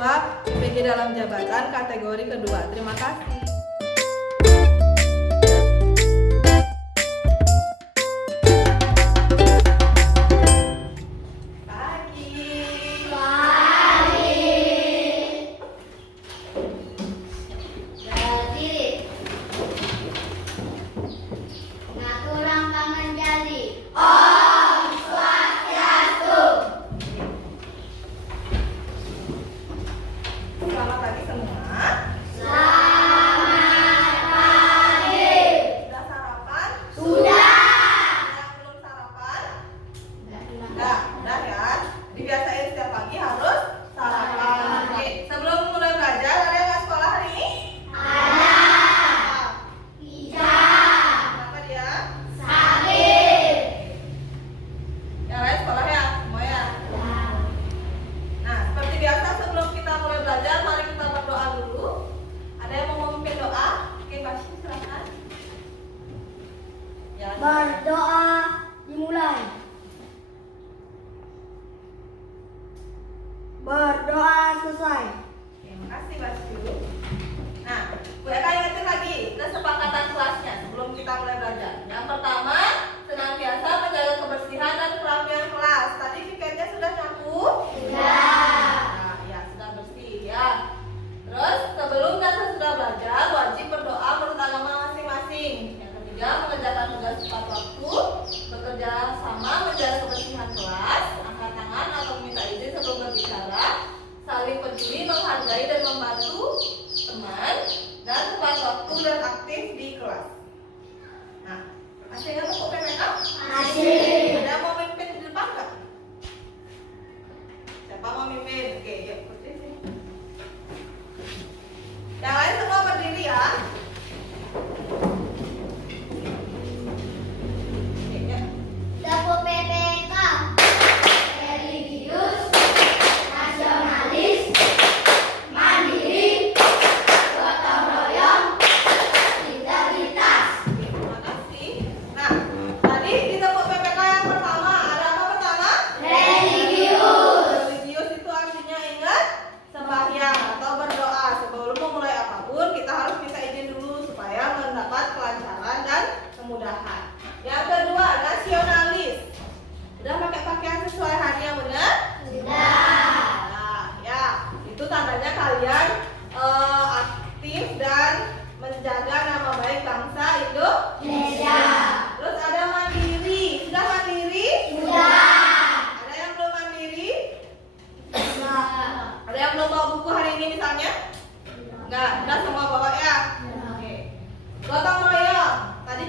mahasiswa IPG dalam jabatan kategori kedua. Terima kasih. Selamat pagi semua. Selamat pagi. Sudah sarapan? Sudah. Yang belum sarapan? Udah ya. Dibiasain setiap pagi harus sarapan. Oke. Sebelum mulai belajar, ada yang nggak sekolah hari ini? Ada. Iya. Kenapa dia? Sakit. Yang lain sekolah ya? Semua ya? Nah, seperti biasa sebelum kita mulai belajar, mari kita berdoa dulu. Ada yang mau memimpin doa? Oke, Bashi, silakan. Ya, Berdoa dimulai. Berdoa selesai. terima kasih, Bashi. Nah, Bu Eka ingetin lagi kesepakatan kelasnya sebelum kita mulai belajar. Yang pertama, senantiasa menjaga kebersihan dan kerapian kelas. Tadi piketnya sudah nyapu? Sudah. Nah, ya sudah bersih ya. Terus sebelum dan sesudah belajar wajib berdoa menurut agama masing-masing. Yang ketiga, mengerjakan tugas tepat waktu, bekerja sama menjaga kebersihan kelas, angkat tangan atau meminta izin sebelum berbicara, saling peduli, menghargai dan membantu teman, dan tepat waktu dan aktif di kelas. Nah, masih ingat untuk PPK? Masih. Ada yang mau mimpin di depan nggak? Siapa mau mimpin? Oke, yuk berdiri sini. Yang lain semua berdiri ya. Oke, ya. Dapur PPK. Religius, nasionalis, mandiri, gotong royong, integritas. Oke, terima kasih. Nah, tadi di tepuk PPK yang pertama ada apa pertama? Religius. Religius itu artinya ingat sembahyang atau berdoa. Sebelum memulai apapun kita harus minta izin dulu supaya mendapat kelancaran dan kemudahan. Yang kedua, nasionalis. Udah pakai pakaian sesuai hari yang benar? Sudah. Nah, ya, itu tandanya kalian aktif dan menjaga nama baik bangsa Indonesia. Terus ada mandiri. Sudah mandiri? Sudah. Ada yang belum mandiri? Sudah. Ada yang belum bawa buku hari ini misalnya? Enggak, udah semua bawa ya? Oke. Gotong royong. Tadi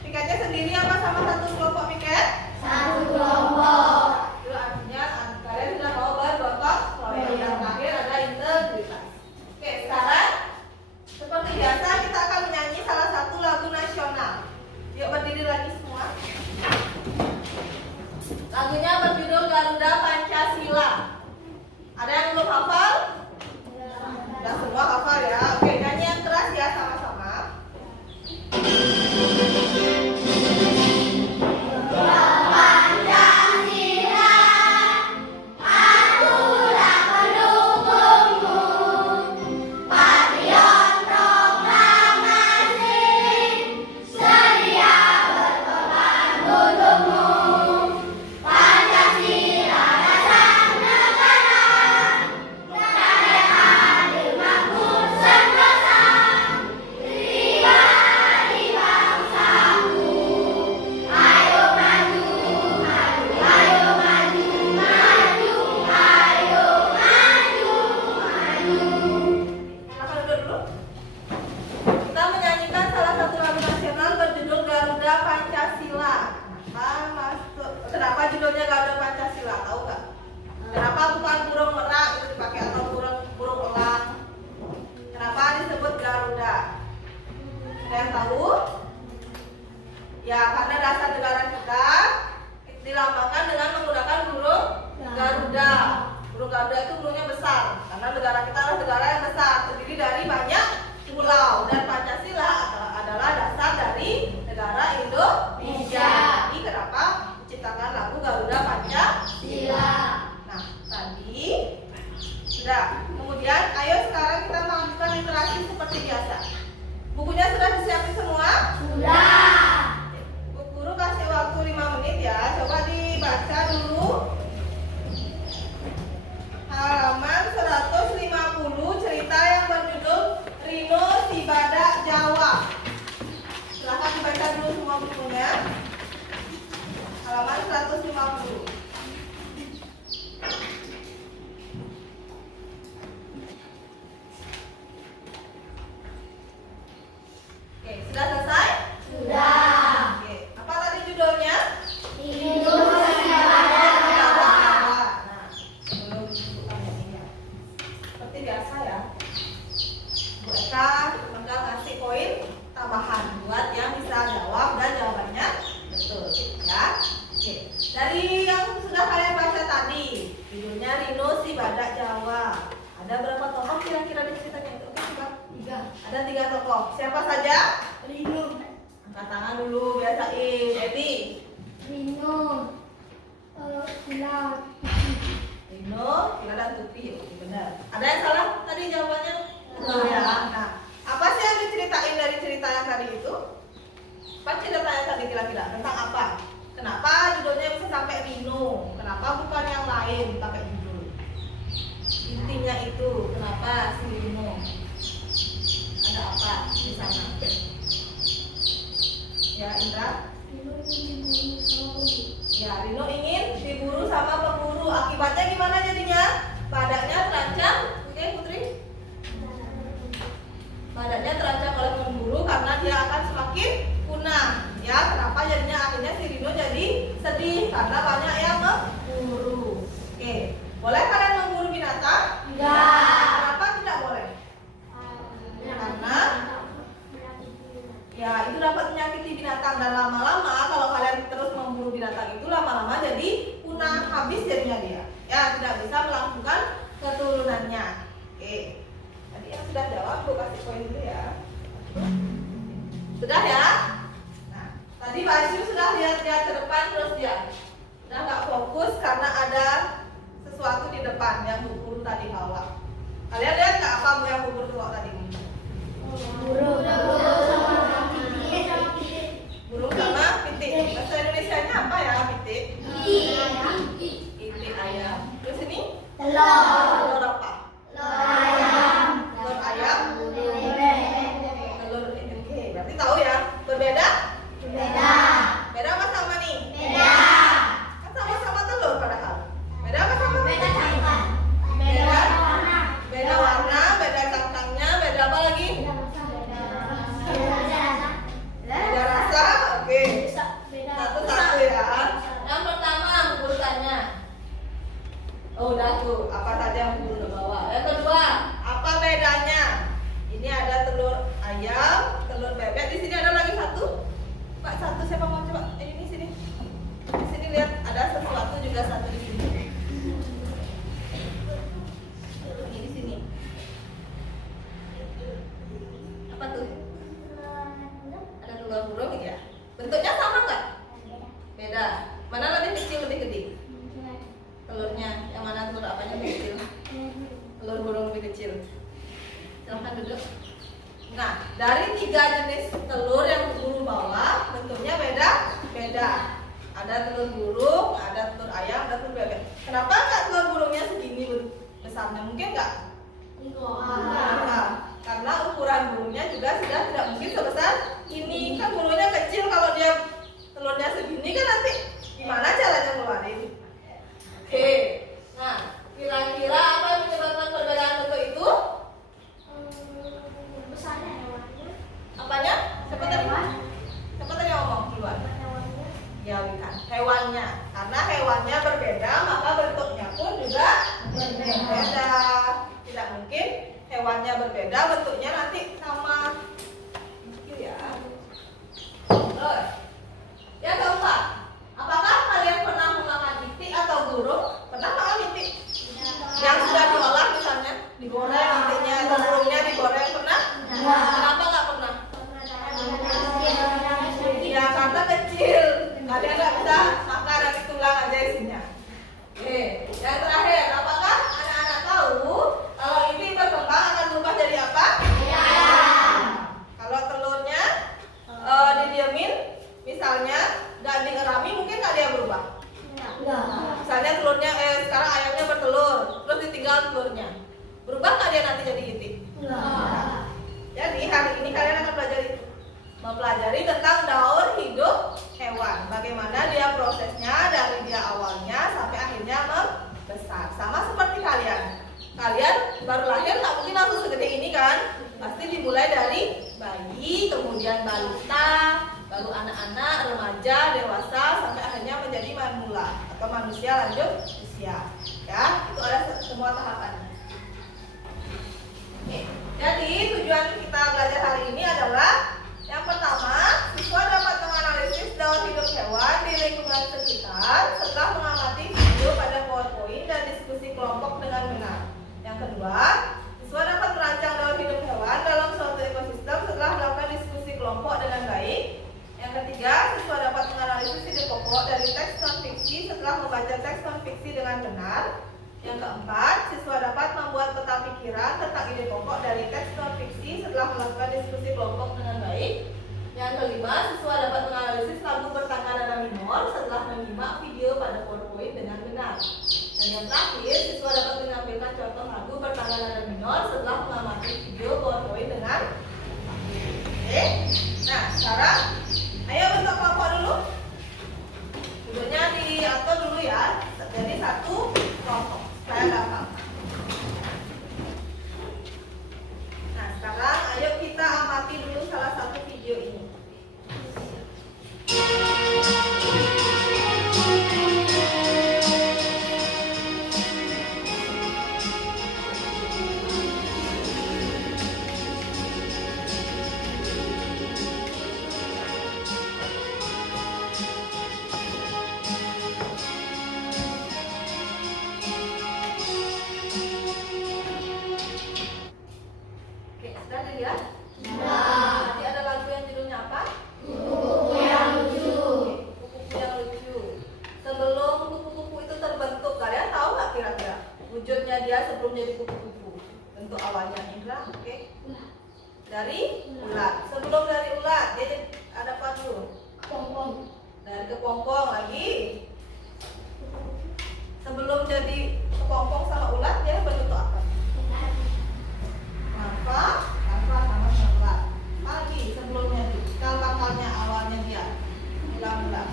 piketnya sendiri apa sama satu kelompok piket? Satu kelompok. Itu artinya kalian sudah mau bergotong royong. Yang terakhir ada integritas. Oke, sekarang seperti biasa kita akan menyanyi salah satu lagu nasional. Yuk berdiri lagi semua. Lagunya berjudul Garuda Pancasila. Ada yang belum hafal? Udah semua hafal ya. Oke, nyanyi yang keras ya sama-sama. Pancasila, aturan pendukungmu, patriot proklamasi, sedia berkorban untukmu. Pancasila dasar negara, kemerdekaan dimakmur sentosa, tiba di bangsaku. Ayo maju, maju, ayo maju, maju, ayo maju, maju. Silakan duduk dulu. Kita menyanyikan salah satu lagu nasional berjudul Garuda Pancasila. Kenapa judulnya Garuda Pancasila? Tahu nggak? Kenapa bukan burung merak itu dipakai atau burung elang? Kenapa disebut Garuda? Ada yang tahu? Ya, karena dasar negara kita dilambangkan dengan menggunakan burung Garuda. Burung Garuda itu burungnya besar, karena negara kita adalah negara yang besar, terdiri dari banyak pulau, dan Pancasila adalah dasar dari negara Indonesia. Jadi kenapa diciptakan lagu Garuda Pancasila? Nah, tadi Sudah. Kemudian, ayo sekarang kita melakukan literasi seperti biasa. Bukunya sudah disiapin semua? Sudah. Bu Guru kasih waktu 5 menit ya. Coba dibaca dulu. Halaman 150, cerita yang berjudul Rino si Badak Jawa. Silahkan dibaca dulu semua bukunya. Halaman 150. Oke, sudah selesai? Sudah. Oke, apa tadi judulnya? Rino si Badak Jawa. Nah, sebelum bukunya ini ya. Seperti biasa ya. Bu Eka bakal kasih poin tambahan buat yang bisa jawab dan jawabannya betul ya. Oke, dari yang sudah kalian baca tadi, judulnya Rino si Badak Jawa. Ada berapa tokoh kira-kira di ceritanya itu? Oke, coba. 3. Ada 3 tokoh. Siapa saja? Rino. Angkat tangan dulu, biasain. Debbie. Rino. Kila. Rino, Kila dan Tupi. Oke, benar. Ada yang salah tadi jawabannya? Oh ya. Nah, apa sih yang diceritain dari cerita yang tadi itu? Apa ceritanya tadi kira-kira? Tentang apa? Kenapa judulnya bisa sampai Rino? Kenapa bukan yang lain pakai judul? Intinya itu, kenapa si Rino? Ada apa di sana? Ya, Indra? Rino ingin dibunuh sama pemburu. Ya, Rino ingin diburu sama pemburu. Akibatnya gimana jadinya? Badaknya terancam. Oke, Putri? Badaknya terancam oleh pemburu karena dia akan semakin punah. Ya, kenapa jadinya akhirnya si Rino jadi sedih karena banyak yang memburu. Oke, boleh kalian memburu binatang? Tidak. Kenapa tidak boleh? Karena ya itu dapat menyakiti binatang dan lama-lama kalau kalian terus memburu binatang itu lama-lama jadi punah, habis jadinya dia. Ya, tidak bisa melakukan keturunannya. Oke. Tadi yang sudah jawab, gue kasih poin dulu ya. Sudah ya? Nah, tadi Pak Asyum sudah lihat-lihat ke depan terus dia udah nggak fokus karena ada sesuatu di depan yang Bu Guru tadi bawa. Kalian lihat nggak apa Bu yang Bu Guru bawa tadi? Burung sama pitik. Burung sama pitik. Bahasa Indonesianya apa ya pitik? Pitik ayam. Terus ini? Telur. Telur apa? Ayam. Telur ayam. Bebek. Telur ini. Oke, berarti tahu ya. Berbeda? Beda. Beda apa sama nih? Beda. Kan sama-sama telur padahal. Beda apa sama? Beda cangkang. Beda. warna. Beda warna, beda cangkangnya, beda apa lagi? Beda rasa. Oke. Satu-satu ya. Yang pertama guru tanya. Oh, udah tuh. Apa saja yang guru udah bawa? Yang kedua, apa bedanya? Ini ada telur ayam, telur bebek. Di sini ada lagi satu. Pak, satu siapa mau coba? Ini sini. Di sini lihat ada sesuatu juga satu di sini. Ini di sini. Apa tuh? Ada telur burung ya? Bentuknya sama nggak? Beda. Mana lebih kecil, lebih gede? Telurnya. Yang mana telur apanya lebih kecil? Telur burung lebih kecil. Silahkan duduk. Nah, dari 3 jenis telur yang guru bawa, bentuknya beda. Ada telur burung, ada telur ayam, ada telur bebek. Kenapa nggak telur burungnya segini besarnya? Mungkin nggak? Nah, karena ukuran burungnya juga sudah tidak mungkin sebesar ini. Kan burungnya kecil, kalau dia telurnya segini kan nanti gimana caranya ngeluarin? Oke. Nah, kira-kira apa yang menyebabkan perbedaan bentuk itu? Besarnya hewannya. Apanya? Siapa tadi? Siapa tadi yang ngomong keluar? Ya, bukan. Hewannya. Karena hewannya berbeda, maka bentuknya pun juga berbeda. Tidak mungkin hewannya berbeda, bentuknya nanti sama. Gitu ya. Terus, yang keempat, apakah kalian pernah memakan itik atau burung? Pernah makan itik? Yang sudah diolah misalnya, digoreng itiknya atau burungnya digoreng, pernah? Kenapa nggak pernah? Ya, karena kecil. Kalian nggak bisa makan dari tulang aja isinya. Oke, yang terakhir, apakah anak-anak tahu lahir nggak mungkin langsung segede ini kan? Pasti dimulai dari bayi, kemudian balita, lalu anak-anak, remaja, dewasa, sampai akhirnya menjadi manula atau manusia lanjut usia. Ya, itu ada semua tahapannya. Oke, jadi tujuan kita belajar hari ini adalah yang pertama, siswa dapat menganalisis daur hidup hewan di lingkungan sekitar setelah mengamati video pada PowerPoint dan diskusi kelompok dengan benar. Yang kedua, siswa dapat merancang daur hidup hewan dalam suatu ekosistem setelah melakukan diskusi kelompok dengan baik. Yang ketiga, siswa dapat menganalisis ide pokok dari teks non-fiksi setelah membaca teks non-fiksi dengan benar. Yang keempat, siswa dapat membuat peta pikiran tentang ide pokok dari teks non-fiksi setelah melakukan diskusi kelompok dengan baik. Yang kelima, siswa dapat menganalisis lagu bertangga nada minor setelah menyimak video pada PowerPoint dengan benar. Dan yang terakhir, siswa dapat menampilkan contoh lagu bertangga nada minor setelah mengamati video PowerPoint dengan oke. Nah, sekarang ayo bentuk kelompok dulu. Duduknya diatur dulu ya. Jadi satu kelompok supaya gampang. Nah, sekarang ayo kita amati dulu salah satu video ini. Oke, sudah dilihat? Nanti ada lagu yang judulnya apa? Kupu yang lucu. Kupu-kupu yang lucu. Sebelum kupu-kupu itu terbentuk, kalian tahu nggak kira-kira wujudnya dia sebelum jadi kupu-kupu? Bentuk awalnya Indra, oke? Dari ulat. Sebelum dari ulat, dia ada apa dulu? Pompong. Dari kepompong lagi. Sebelum jadi kepompong sama ulat, dia berbentuk apa? Larva sama ulat. Lagi sebelumnya itu, cikal bakalnya awalnya dia. Ulang-ulang.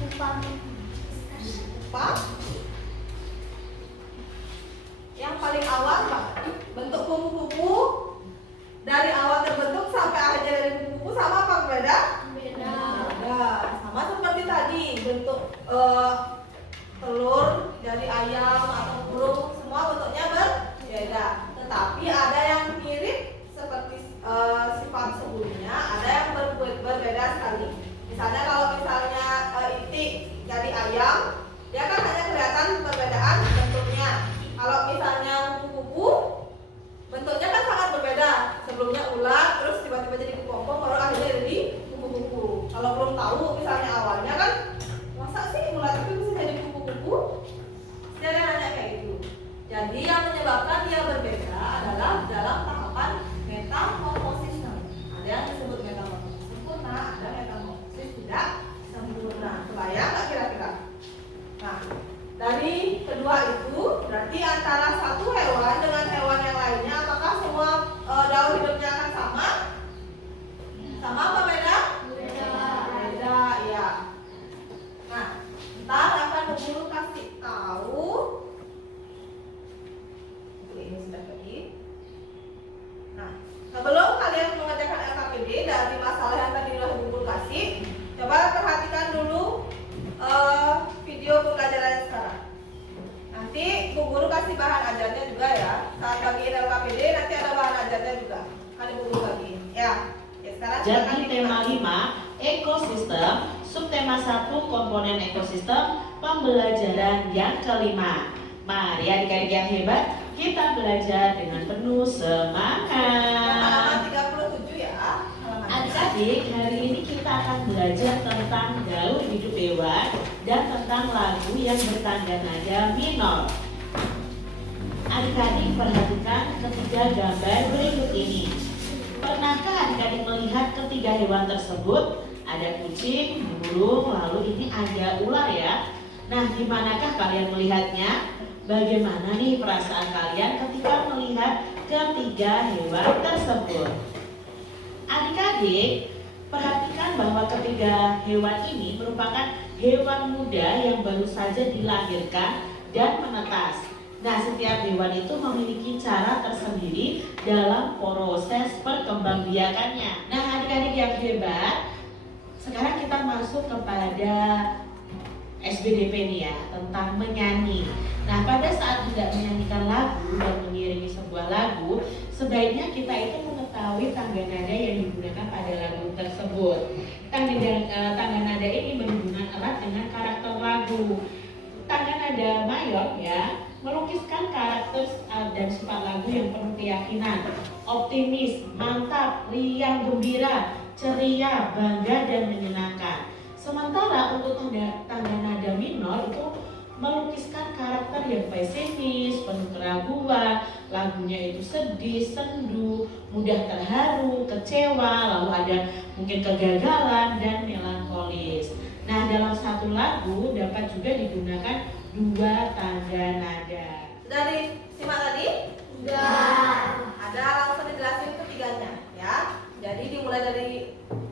Kupang. Pupa. Yang paling awal Pak, bentuk kupu-kupu dari awal terbentuk sampai akhirnya dari kupu-kupu sama apa berbeda? Beda. Beda. Sama seperti tadi bentuk telur dari ayam atau burung semua bentuknya berbeda. Tetapi ada yang mirip seperti sifat sebelumnya, ada yang berbeda sekali. Misalnya kalau misalnya itik jadi ayam, dia kan hanya kelihatan perbedaan bentuknya. Kalau misalnya kupu-kupu, bentuknya kan sangat berbeda. Sebelumnya ulat, terus tiba-tiba jadi kepompong, baru akhirnya jadi kupu-kupu. Kalau belum tahu misalnya awalnya kan, masa sih ulat itu bisa jadi kupu-kupu? Dia nanya kayak gitu. Jadi yang menyebabkan dia berbeda adalah dalam tahapan metamorfosis. Ada yang disebut metamorfosis sempurna, ada metamorfosis tidak sempurna. Kebayang nggak kira-kira? Nah, dari kedua itu berarti antara satu hewan dengan hewan yang lainnya, apakah semua daur hidupnya akan sama? Sama apa beda? Beda, ya. Nah, ntar akan guru kasih tahu. Ini sudah pergi. Nah, sebelum kalian mengerjakan LKPD dari masalah yang tadi sudah guru kasih, coba perhatikan dulu video pembelajaran sekarang. Nanti Bu Guru kasih bahan ajarnya juga ya. Saat bagiin LKPD nanti ada bahan ajarnya juga. Kan Bu Guru bagiin. Ya. Sekarang Jadi tema 5 ekosistem, subtema 1 komponen ekosistem, pembelajaran yang kelima. Mari adik-adik yang hebat, kita belajar dengan penuh semangat. halaman 37 ya. Adik-adik, hari ini kita akan belajar tentang daur hidup hewan dan tentang lagu yang bertanda nada minor. Adik-adik perhatikan ketiga gambar berikut ini. Pernahkah adik-adik melihat ketiga hewan tersebut? Ada kucing, burung, lalu ini ada ular ya. Nah, di manakah kalian melihatnya? Bagaimana nih perasaan kalian ketika melihat ketiga hewan tersebut? Adik-adik, perhatikan bahwa ketiga hewan ini merupakan hewan muda yang baru saja dilahirkan dan menetas. Nah, setiap hewan itu memiliki cara tersendiri dalam proses perkembangbiakannya. Nah, adik-adik yang hebat, sekarang kita masuk kepada SBDP nih ya, tentang menyanyi. Nah, pada saat hendak menyanyikan lagu dan mengiringi sebuah lagu, sebaiknya kita itu mengetahui tangga nada yang digunakan pada lagu tersebut. Tangga nada ini berhubungan erat dengan karakter lagu. Tangga nada mayor ya, melukiskan karakter dan sifat lagu yang penuh keyakinan, optimis, mantap, riang, gembira, ceria, bangga, dan menyenangkan. Sementara untuk tangga nada minor itu melukiskan karakter yang pesimis, penuh keraguan, lagunya itu sedih, sendu, mudah terharu, kecewa, lalu ada mungkin kegagalan dan melankolis. Nah, dalam satu lagu dapat juga digunakan dua tangga nada. Sudah disimak tadi? Sudah. Ada langsung dijelasin ketiganya ya. Jadi dimulai dari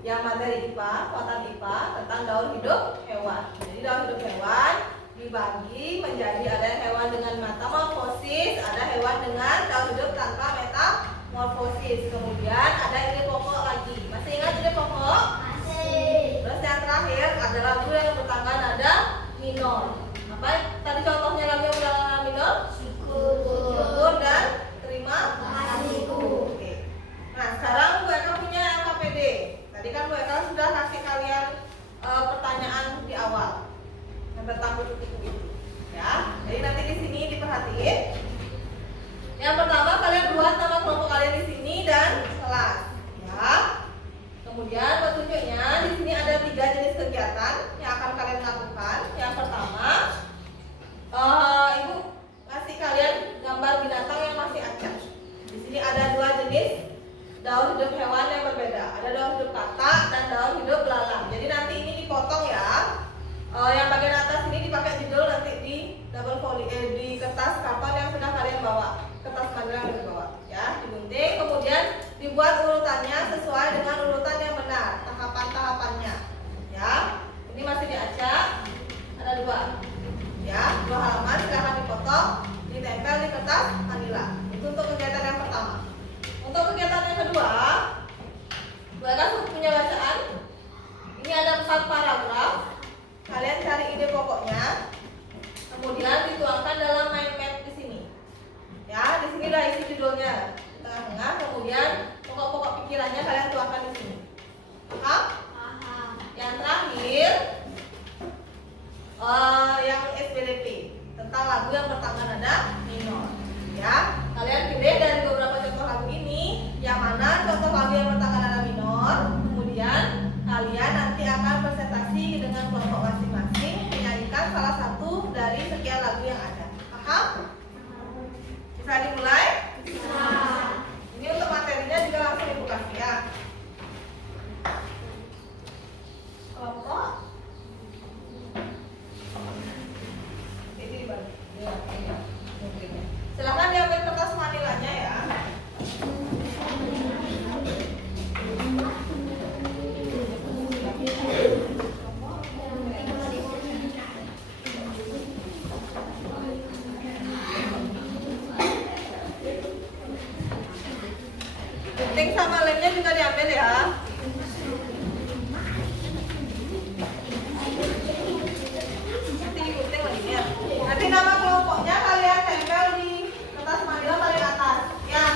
yang materi IPA, kuatan IPA tentang daur hidup hewan. Jadi daur hidup hewan dibagi menjadi ada hewan dengan metamorfosis, ada hewan dengan daur hidup tanpa metamorfosis. Kemudian ada ide pokok lagi. Masih ingat ide pokok? Masih. Terus yang terakhir ada lagu yang bertangga nada minor. Apa tadi contohnya lagu yang bertangga nada minor? Syukur dan terima Kasihku. Oke. Nah, sekarang Bu Eka punya LKPD. Tadi kan Bu Eka sudah kasih kalian pertanyaan di awal tentang buku-buku itu. Ya. Jadi nanti di sini diperhatiin. Yang pertama kalian buat nama kelompok kalian di sini dan kelas. Ya. Kemudian petunjuknya di sini ada 3 jenis kegiatan yang akan kalian lakukan. Yang pertama, Ibu kasih kalian gambar binatang yang masih acak. Di sini ada 2 jenis daur hidup hewan yang berbeda. Ada daur hidup katak dan daur hidup belalang. Jadi nanti ini dipotong ya. Yang bagian atas ini dipakai judul nanti di double fold di kertas karton yang sudah kalian bawa, kertas manila yang dibawa ya, digunting, kemudian dibuat urutannya sesuai dengan urutan yang benar, tahapan-tahapannya ya. Ini masih diacak, ada 2 ya, 2 halaman, silahkan dipotong, ditempel di kertas manila. Itu untuk kegiatan yang pertama. Untuk kegiatan yang kedua, mereka punya bacaan. Ini ada 4 paragraf. Kalian cari ide pokoknya, kemudian dituangkan dalam mind map di sini. Ya, di sini udah isi judulnya di tengah-tengah, kemudian pokok-pokok pikirannya kalian tuangkan di sini. Paham? Paham. Yang terakhir, yang SBDP tentang lagu yang bertangga nada minor. Ya, kalian pilih dari beberapa contoh lagu ini, yang mana contoh lagu yang bertangga nada minor. Kemudian kalian nanti akan presentasi dengan kelompok masing-masing menyanyikan salah satu dari sekian lagu yang ada. Paham? Bisa dimulai? Bisa. Ini untuk materinya juga langsung Ibu kasih ya. Kelompok. Ini dibalik. Silakan diambil kertas manilanya ya. Gunting sama lemnya juga diambil ya. Nanti gunting lagi ya. Nanti nama kelompoknya kalian tempel di kertas manila paling atas ya.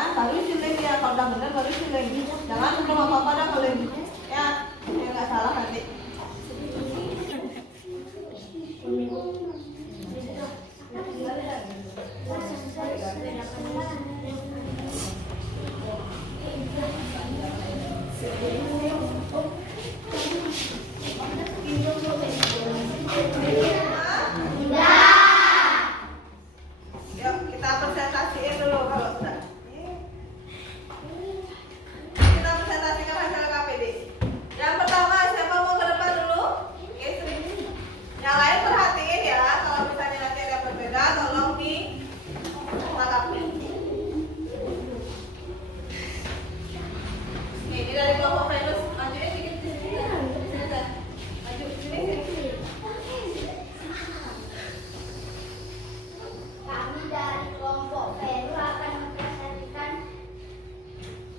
Ya, baru isi lagi ya. Kalau udah benar baru isi lagi. Jangan belum apa-apa dah kalau ya nggak salah nanti. Yuk kita presentasiin dulu kalau sudah. Kita presentasikan hasil KPD. Yang pertama siapa mau ke depan dulu? Oke, yang lain perhatiin ya. Kalau misalnya nanti ada berbeda, tolong ditanggapi. Ini dari kelompok Venus. Majuin sedikit sini. Maju sini. Kami dari kelompok Venus akan mempresentasikan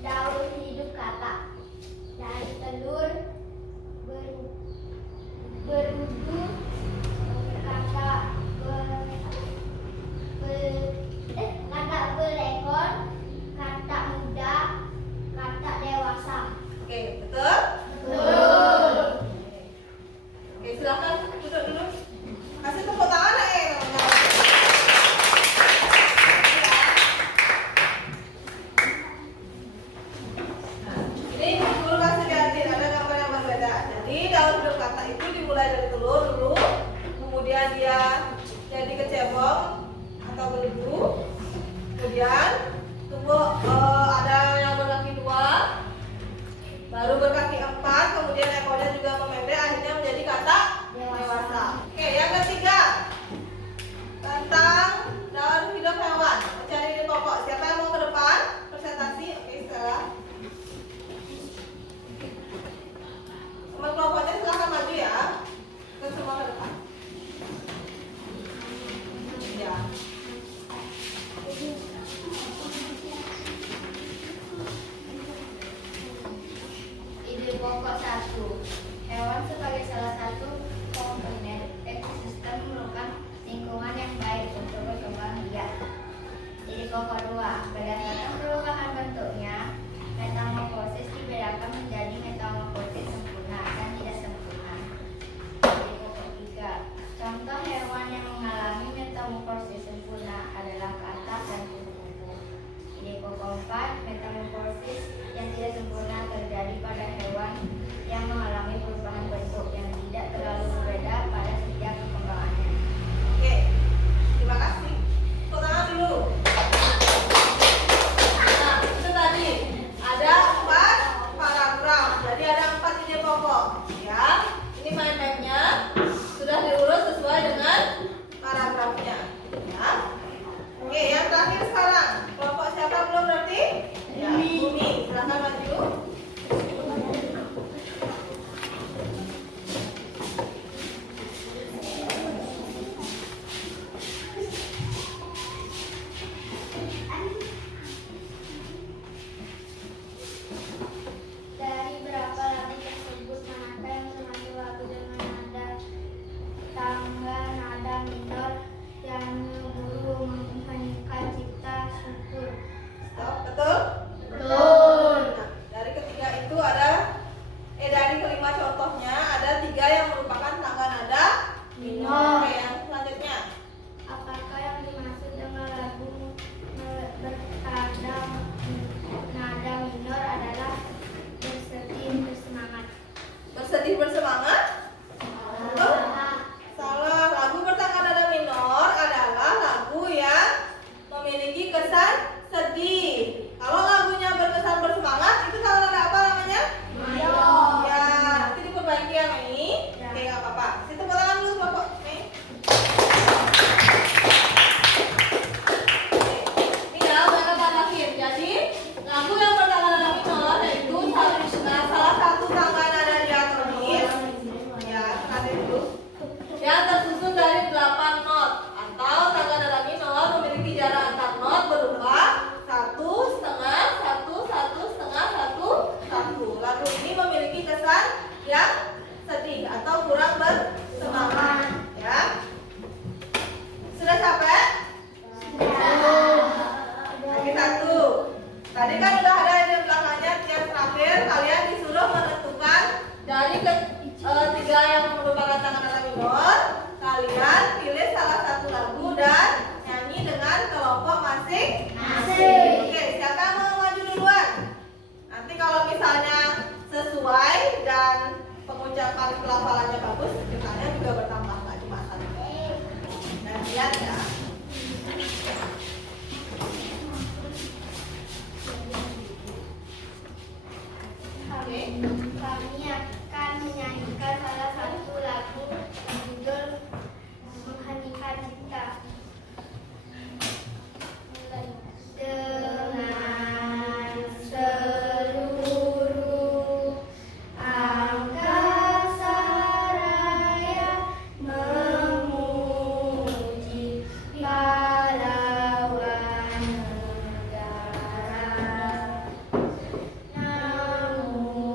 daur hidup kata dari telur berudu kata kata belekon, kata muda, kata dewasa. Oke, betul? Betul. Oke, silakan duduk dulu. Kasih tepuk tangan teman-teman. Ini guru kasih lihatin ada gambar yang berbeda. Jadi daur hidup kata itu dimulai dari telur dulu, kemudian dia jadi kecebong atau berudu, kemudian tumbuh ada yang berkaki 2, baru berkaki 4, kemudian ekornya juga memendek, akhirnya menjadi kata dewasa. Oke, yang ketiga tentang daur hidup hewan. Mencari ide pokok. Siapa yang mau ke depan presentasi? Oke, sekarang teman kelompoknya silahkan maju ya. Kita semua ke depan. Ya. Ide pokok 1. Hewan sebagai salah satu komponen ekosistem memerlukan lingkungan yang baik untuk berkembang biak. Ide pokok 2. Berdasarkan perubahan bentuknya, metamorfosis dibedakan menjadi metamorfosis sempurna dan tidak sempurna. Ide pokok 3. Contoh hewan yang mengalami metamorfosis sempurna adalah katak dan kupu-kupu. Ide pokok 4. Metamorfosis yang tidak sempurna terjadi pada hewan yang mengalami perubahan bentuk yang tidak terlalu berbeda pada setiap perkembangannya. Oke. Terima kasih. Tepuk tangan dulu. Nah, itu tadi ada 4 paragraf. Jadi ada 4 ide pokok. Ya. Ini mind map-nya sudah diurus sesuai dengan paragrafnya. Ya. Oke, yang terakhir sekarang. Kelompok siapa belum berarti? Ya, Bumi. Silahkan maju. Tadi kan udah ada ide belakangnya. Yang terakhir kalian disuruh menentukan dari tiga yang merupakan tangan nada minor. Kalian pilih salah satu lagu dan nyanyi dengan kelompok masing-masing. Oke, siapa yang mau maju duluan? Nanti kalau misalnya sesuai dan pengucapan pelafalannya bagus, kejutannya juga bertambah, nggak cuma satu. Dan lihat ya. Kami akan menyanyikan salah satu lagu judul Mengheningkan Cinta. Dengan seluruh angkasa raya memuji pahlawan negara. Namun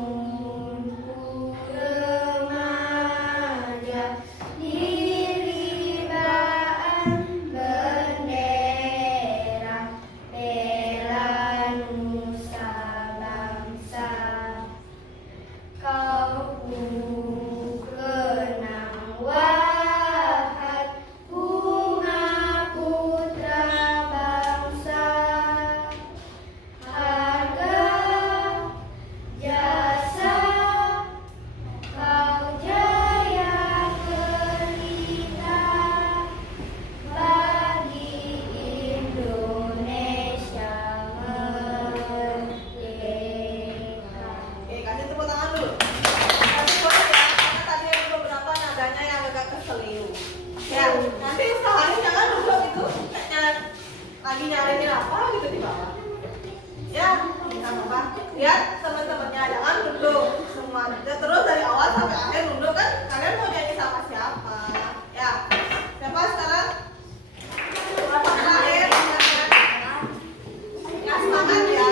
ku remaja di ribaan bendera bela nusa bangsa. Kau kenang wahai bunga putra bangsa. Harga jasa kau jaya pelita bagi Indonesia merdeka. Oke, kasih tepuk tangan dulu. Kasih boleh ya, karena tadi ada beberapa nadanya yang agak keseliu. Ya, nanti usahain jangan duduk itu kayaknya lagi nyariin apa gitu di bawah. Ya, nggak apa-apa. Lihat teman-temannya, jangan duduk semua. Terus dari awal sampai akhir duduk kan? Kalian mau nyanyi sama siapa? Ya, siapa sekarang? Siapa terakhir? Ya, semangat ya.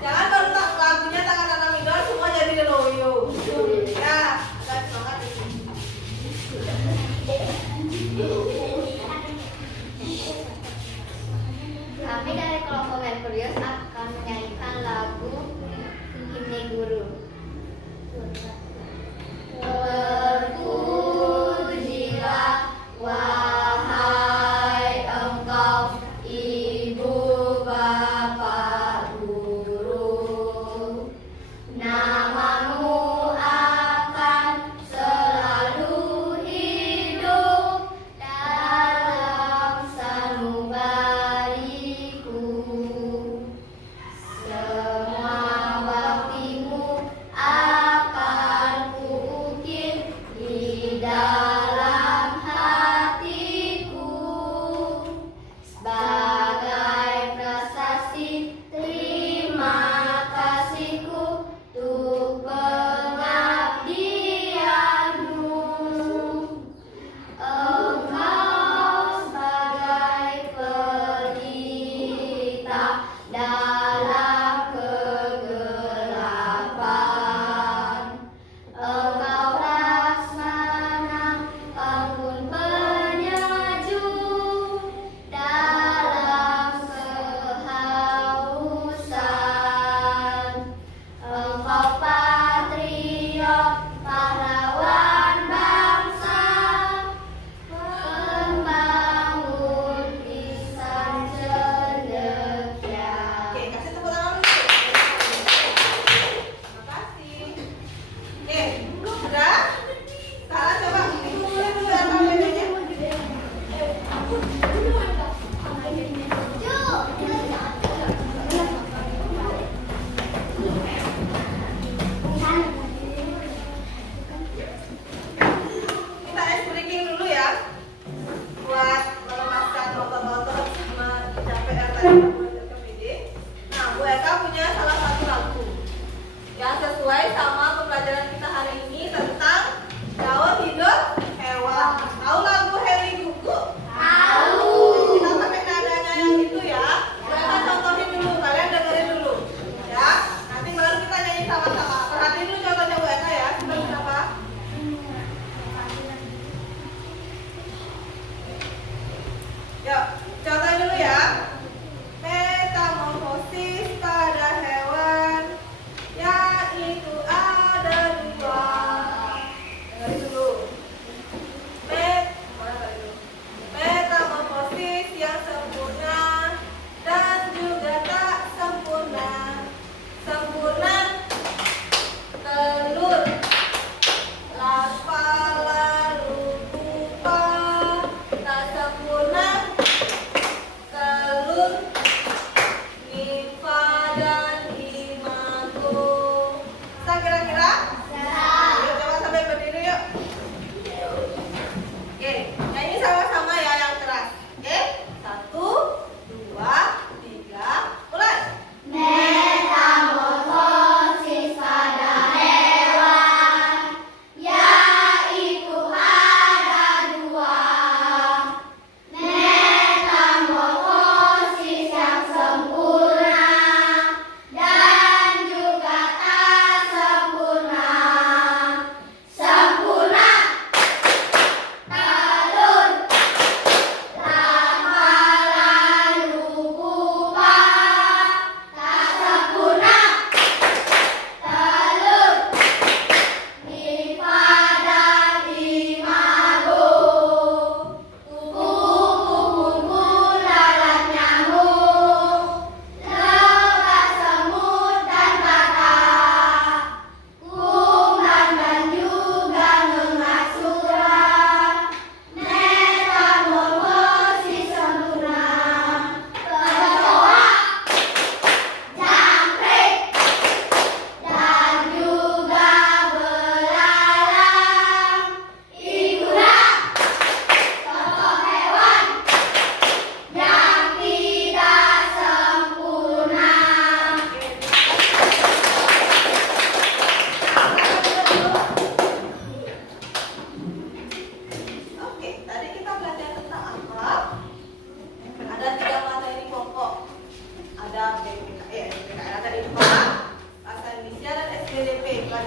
Jangan baru lagunya tangan nada minor semua jadi loyo. Ya, agak semangat ini. Kami dari kelompok Merkurius akan menyanyikan lagu Himne Guru. Terpujilah wahai engkau ibu bapak guru, namamu akan selalu hidup dalam sanubariku. Semua baktimu akan kuukir di dalam hatiku sebagai prasasti terima kasihku untuk pengabdianmu. Engkau sebagai pelita dalam kegelapan. Engkau laksana embun penyejuk dalam kehausan. Engkau patriot pahlawan bangsa, pembangun lisan cendekia. Oke, kasih tepuk tangan dulu. Terima kasih. Oke, udah? Sekarang coba dikumpulin dulu ya KBB-nya. Kita ice breaking dulu ya, buat melemaskan otot-otot sama capek yang tadi kita belajar KBD. Nah, Bu Eka punya salah satu lagu yang sesuai sama pembelajaran kita hari ini tentang daur hidup hewan. Tahu lagu Heli Gugu? Tahu. Kita pakai nadanya yang itu ya. Bu Eka contohin dulu, kalian dengerin dulu. Ya, nanti baru kita nyanyi sama-sama. Perhatiin dulu contohnya Bu Eka ya. Seperti apa? Yuk, contohin dulu ya. Metamorfosis pada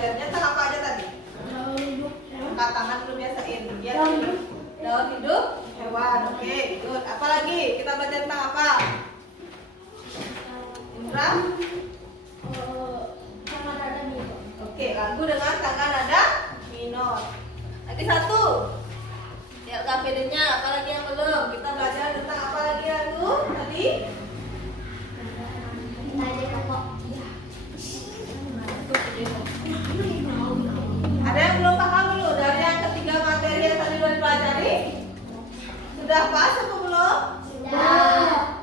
belajarnya tentang apa aja tadi? Angkat tangan dulu biasain. Ya. Daun hidup hewan. Oke, good. Apa lagi? Kita belajar tentang apa? Indra? Oke, lagu dengan tangga nada minor. Lagi satu. Ya, KPD-nya. Apa lagi yang belum? Kita belajar tentang apa lagi lagu tadi? Ada yang belum paham dulu dari yang ketiga materi yang tadi sudah dipelajari? Sudah pas atau belum? Sudah.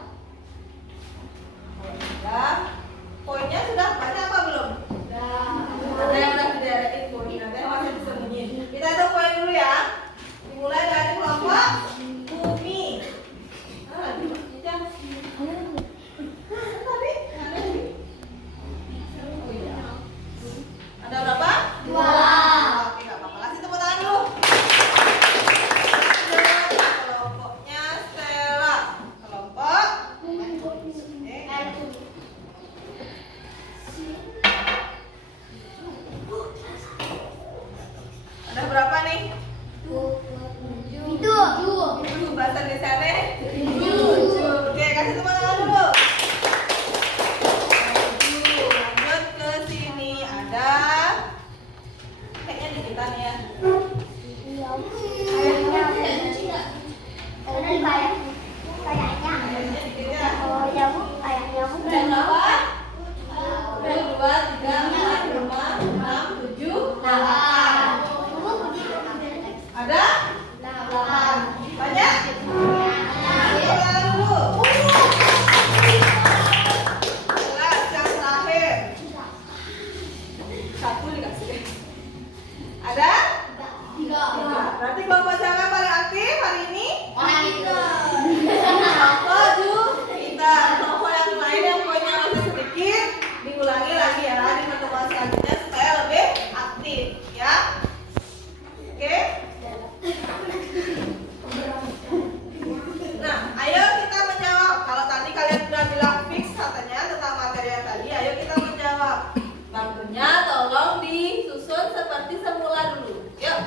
Poinnya sudah banyak apa belum? Sudah. Ada yang sudah diderekin poin, ada yang masih disembunyi. Kita hitung poin dulu ya. Dimulai dari kelompok bumi. Ada berapa? 2. Oke, nggak apa-apa. Kasih tepuk tangan dulu. Kelompoknya Stella. Kelompok ada berapa nih? 7. Bahasa Indonesia-nya 7. Oke, kasih tepuk tangan dulu. Lanjut ke sini ada kayaknya digitan ya. Kayaknya dikit ya. Ada berapa? 1, 2, 3, 4, 5, 6, 7, 8. Ada? 8. Banyak? Tepuk tangan dulu. 11 yang terakhir. 1 dikasih. Ada? 3. Berarti kelompok siapa paling aktif hari ini? Kelompok Juwita. Kelompok yang lain yang poinnya masih sedikit diulangi lagi ya di pertemuan selanjutnya supaya lebih aktif ya. Oke? Nah, ayo kita menjawab. Kalau tadi kalian sudah bilang fix katanya tentang materi yang tadi, ayo kita menjawab. Bantunya tolong disusun seperti semula dulu. Yuk.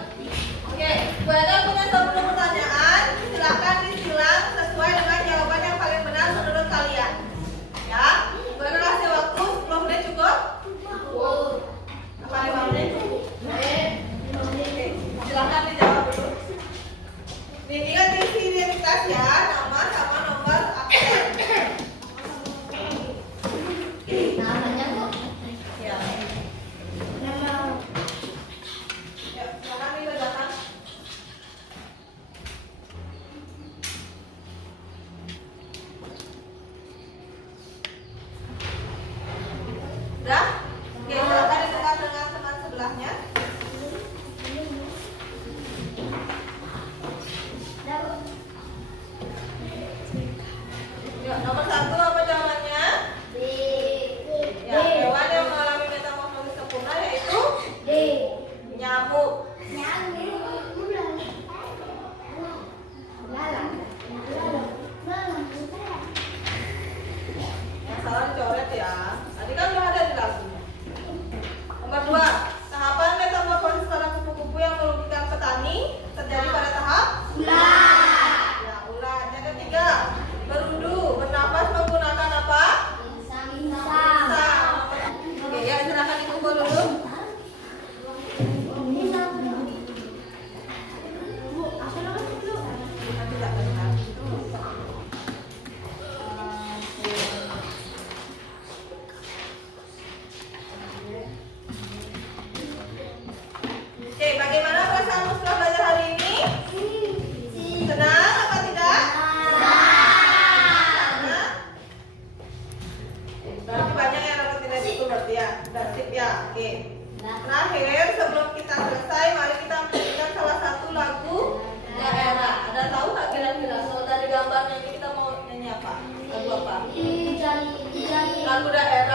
Oke, buatnya punya 10 pertanyaan. Silakan disilang sesuai dengan jawaban yang paling benar menurut kalian. Ya. Buatnya kasih waktu 10 menit cukup? Apa 5 menit? Oke. Silakan dijawab dulu. Ingat isi identitas ya, nama sama nomor absen. Ya. Ya, silakan dikerjakan. Udah? Oke, silakan ditukar dengan teman sebelahnya. Ya, nomor 1 apa jawabannya? Ya, hewan yang mengalami metamorfosis sempurna yaitu nyamuk. Yang salah dicoret ya. Tadi kan udah ada di lagunya. Nomor 2, tahapan metamorfosis pada kupu-kupu yang merugikan petani terjadi pada tahap ya, ulat. Yang ketiga, berudu, bernafas menggunakan apa? Insang. Oke, ya silakan dikumpul dulu. Nanti tak dengar. Oke, bagaimana perasaanmu setelah belajar hari ini? Senang apa tidak? Senang. Berarti banyak yang dapat nilai itu berarti ya. Udah sip ya. Oke. Terakhir sebelum kita selesai, mari kita menyanyikan salah satu lagu daerah. Ada tahu nggak kira-kira kalau dari gambarnya ini kita mau nyanyi apa? Lagu apa? Lagu daerah.